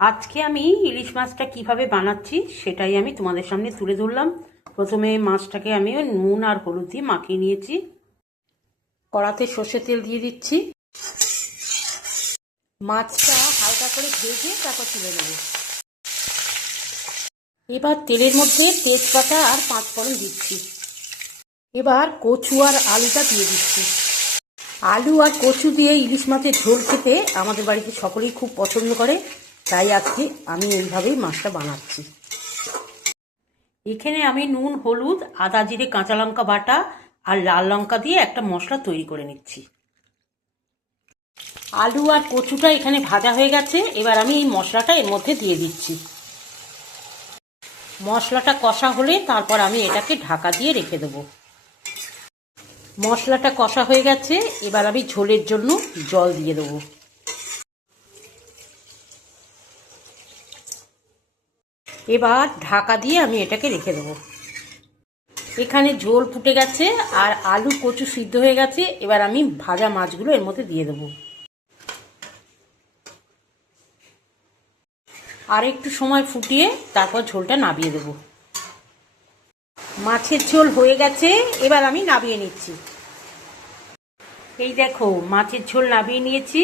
আজকে আমি ইলিশ মাছটা কিভাবে বানাচ্ছি সেটাই আমি তোমাদের সামনে তুলে ধরলাম। প্রথমে মাছটাকে আমি নুন আর হলুদ দিয়ে মাখিয়ে নিয়েছি। কড়াতে সর্ষের তেল দিয়ে দিচ্ছি। মাছটা হালকা করে ভেজে তারপর তুলে নেব। এবার তেলের মধ্যে তেজপাতা আর পাঁচফোড়ন দিচ্ছি। এবার কচু আর আলুটা দিয়ে দিচ্ছি। আলু আর কচু দিয়ে ইলিশ মাছের ঝোল খেতে আমাদের বাড়িতে সকলেই খুব পছন্দ করে, তাই আজকে আমি এইভাবেই মাছটা বানাচ্ছি। এখানে আমি নুন, হলুদ, আদা, জিরে, কাঁচা লঙ্কা বাটা আর লাল লঙ্কা দিয়ে একটা মশলা তৈরি করে নিচ্ছি। আলু আর কচুটা এখানে ভাজা হয়ে গেছে। এবার আমি এই মশলাটা এর মধ্যে দিয়ে দিচ্ছি। মশলাটা কষা হলে তারপর আমি এটাকে ঢাকা দিয়ে রেখে দেবো। মশলাটা কষা হয়ে গেছে, এবার আমি ঝোলের জন্য জল দিয়ে দেবো। এবার ঢাকা দিয়ে আমি এটাকে রেখে দেবো। এখানে ঝোল ফুটে গেছে আর আলু কচু সিদ্ধ হয়ে গেছে। এবার আমি ভাজা মাছগুলো এর মধ্যে দিয়ে দেবো। আর একটু সময় ফুটিয়ে তারপর ঝোলটা নামিয়ে দেবো। মাছের ঝোল হয়ে গেছে, এবার আমি নামিয়ে নিচ্ছি। এই দেখো, মাছের ঝোল নামিয়ে নিয়েছি।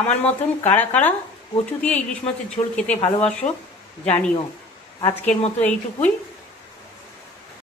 আমার মতন কারা কারা কচু দিয়ে ইলিশ মাছের ঝোল খেতে ভালোবাসো জানিও। আজকের মতো এইটুকুই।